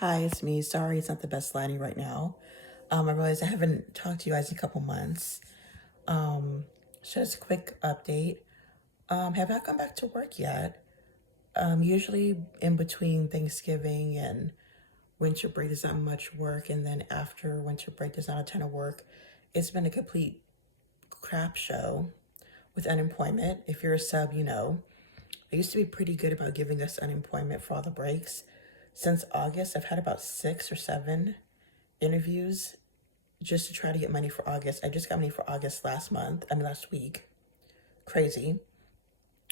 Hi, it's me. Sorry, it's not the best lighting right now. I realize I haven't talked to you guys in a couple months. Um, just a quick update. Have not gone back to work yet. Usually in between Thanksgiving and winter break, there's not much work, and then after winter break, there's not a ton of work. It's been a complete crap show with unemployment. If you're a sub, you know. They used to be pretty good about giving us unemployment for all the breaks. Since August, I've had about 6 or 7 interviews just to try to get money for August. I just got money for August last week. Crazy.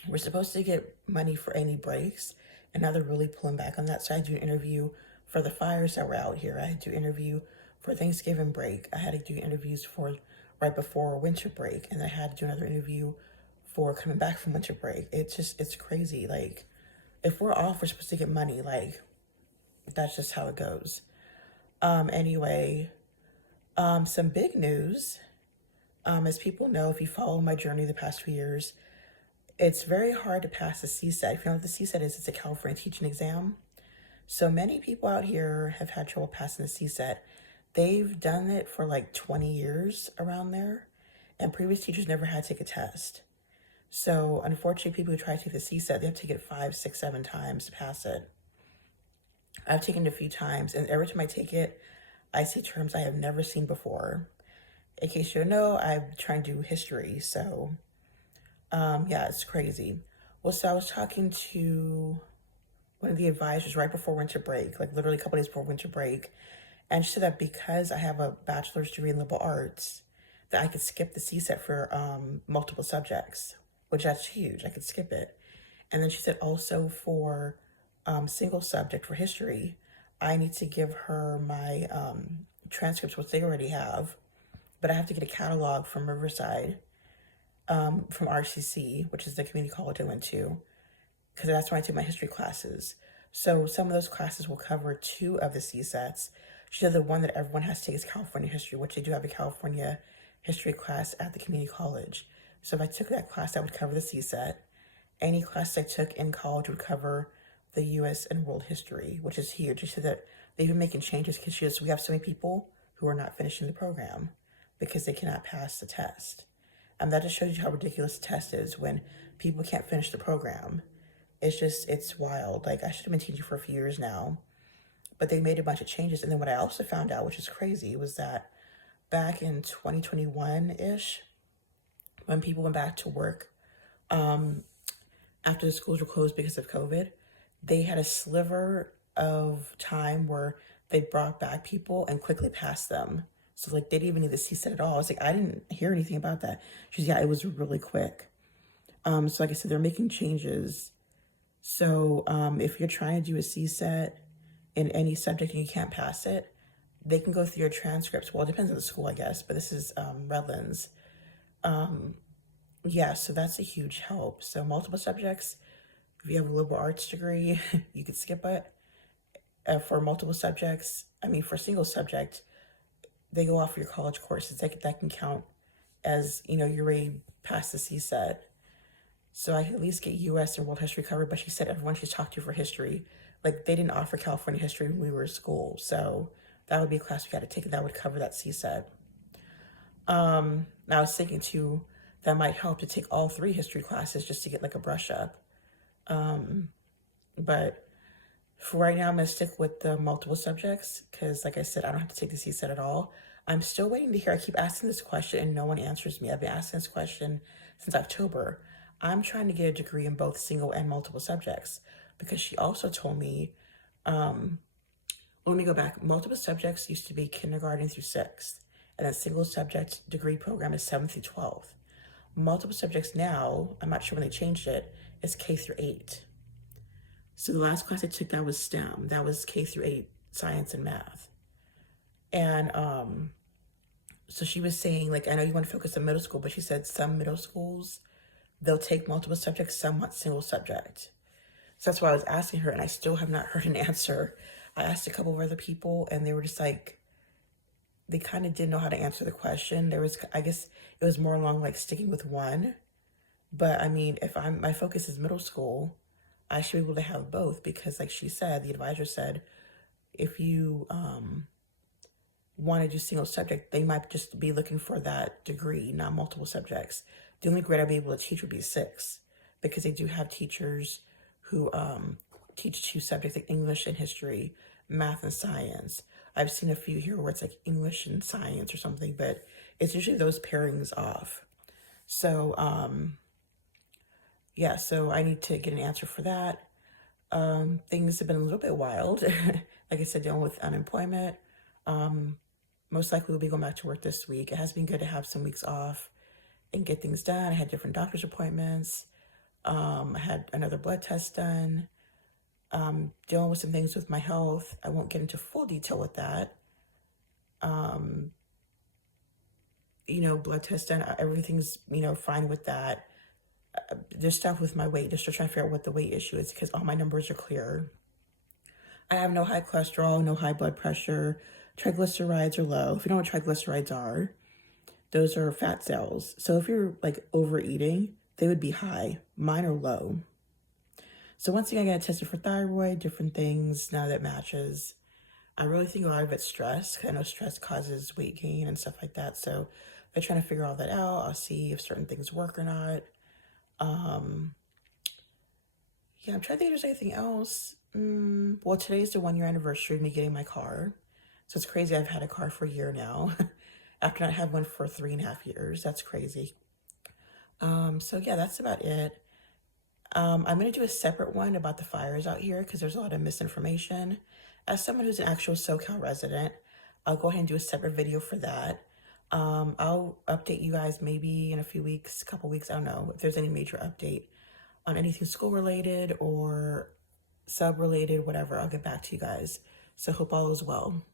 We're supposed to get money for any breaks, and now they're really pulling back on that. So I had to do an interview for the fires that were out here. I had to interview for Thanksgiving break. I had to do interviews for right before winter break, and I had to do another interview for coming back from winter break. It's crazy. Like, if we're off, we're supposed to get money. Like, that's just how it goes. Anyway, some big news. As people know, if you follow my journey the past few years, it's very hard to pass the CSAT. If you know what the CSAT is, it's a California teaching exam. So many people out here have had trouble passing the CSAT. They've done it for like 20 years around there, and previous teachers never had to take a test. So unfortunately, people who try to take the CSAT, they have to take it 5, 6, 7 times to pass it. I've taken it a few times, and every time I take it, I see terms I have never seen before. In case you don't know, I'm trying to do history, so yeah, it's crazy. Well, so I was talking to one of the advisors right before winter break, like literally a couple days before winter break, and she said that because I have a bachelor's degree in liberal arts, that I could skip the CSAT for multiple subjects, which that's huge. I could skip it. And then she said also for single subject for history, I need to give her my transcripts, which they already have, but I have to get a catalog from Riverside, from RCC, which is the community college I went to, because that's when I take my history classes. So some of those classes will cover 2 of the CSATs. She said the one that everyone has to take is California history, which they do have a California history class at the community college. So if I took that class, that would cover the CSAT. Any class I took in college would cover the U.S. and world history, which is huge. She said that they've been making changes because she says we have so many people who are not finishing the program because they cannot pass the test. That just shows you how ridiculous the test is when people can't finish the program. It's wild. Like, I should have been teaching for a few years now, but they made a bunch of changes. And then what I also found out, which is crazy, was that back in 2021-ish, when people went back to work, after the schools were closed because of COVID, they had a sliver of time where they brought back people and quickly passed them. So like they didn't even need the CSAT at all. I was like, I didn't hear anything about that. She said, yeah, it was really quick. So like I said, they're making changes. So if you're trying to do a CSAT in any subject and you can't pass it, they can go through your transcripts. Well, it depends on the school, I guess, but this is Redlands. Yeah, so that's a huge help. So multiple subjects, if you have a liberal arts degree, you could skip it. For multiple subjects, I mean, for a single subject, they go off your college courses. That can count as, you're already past the CSAT. So I could at least get U.S. and world history covered. But she said everyone she's talked to for history, like they didn't offer California history when we were in school. So that would be a class we had to take that would cover that CSAT. Now I was thinking too, that might help to take all 3 history classes just to get like a brush up. But for right now, I'm going to stick with the multiple subjects because, like I said, I don't have to take the CSAT at all. I'm still waiting to hear. I keep asking this question and no one answers me. I've been asking this question since October. I'm trying to get a degree in both single and multiple subjects because she also told me, let me go back. Multiple subjects used to be kindergarten through 6th, and a single subject degree program is 7th through 12th. Multiple subjects now, I'm not sure when they changed it, is K through 8. So the last class I took that was STEM. That was K through 8 science and math. And so she was saying, like, I know you want to focus on middle school, but she said some middle schools, they'll take multiple subjects, some want single subject. So that's why I was asking her, and I still have not heard an answer. I asked a couple of other people, and they were just like, they kind of didn't know how to answer the question. I guess it was more along like sticking with one. But I mean, if my focus is middle school, I should be able to have both because, like she said, the advisor said, if you want to do single subject, they might just be looking for that degree, not multiple subjects. The only grade I'd be able to teach would be 6, because they do have teachers who teach 2 subjects, like English and history, math and science. I've seen a few here where it's like English and science or something, but it's usually those pairings off. So yeah, so I need to get an answer for that. Things have been a little bit wild. Like I said, dealing with unemployment. Most likely we'll be going back to work this week. It has been good to have some weeks off and get things done. I had different doctor's appointments. I had another blood test done. Dealing with some things with my health. I won't get into full detail with that. Blood test done. Everything's, fine with that. There's stuff with my weight, just to try to figure out what the weight issue is, because all my numbers are clear. I have no high cholesterol, no high blood pressure. Triglycerides are low. If you know what triglycerides are, those are fat cells. So if you're like overeating, they would be high. Mine are low. So once again, I got tested for thyroid, different things, now that matches. I really think a lot of it's stress, because I know stress causes weight gain and stuff like that. So they're trying to figure all that out. I'll see if certain things work or not. Yeah, I'm trying to think if there's anything else. Well, today's the 1 year anniversary of me getting my car. So it's crazy. I've had a car for a year now after not having one for 3.5 years. That's crazy. So yeah, that's about it. I'm going to do a separate one about the fires out here, because there's a lot of misinformation. As someone who's an actual SoCal resident, I'll go ahead and do a separate video for that. I'll update you guys maybe in a few weeks, couple weeks, I don't know, if there's any major update on anything school related or sub related, whatever. I'll get back to you guys. So hope all is well.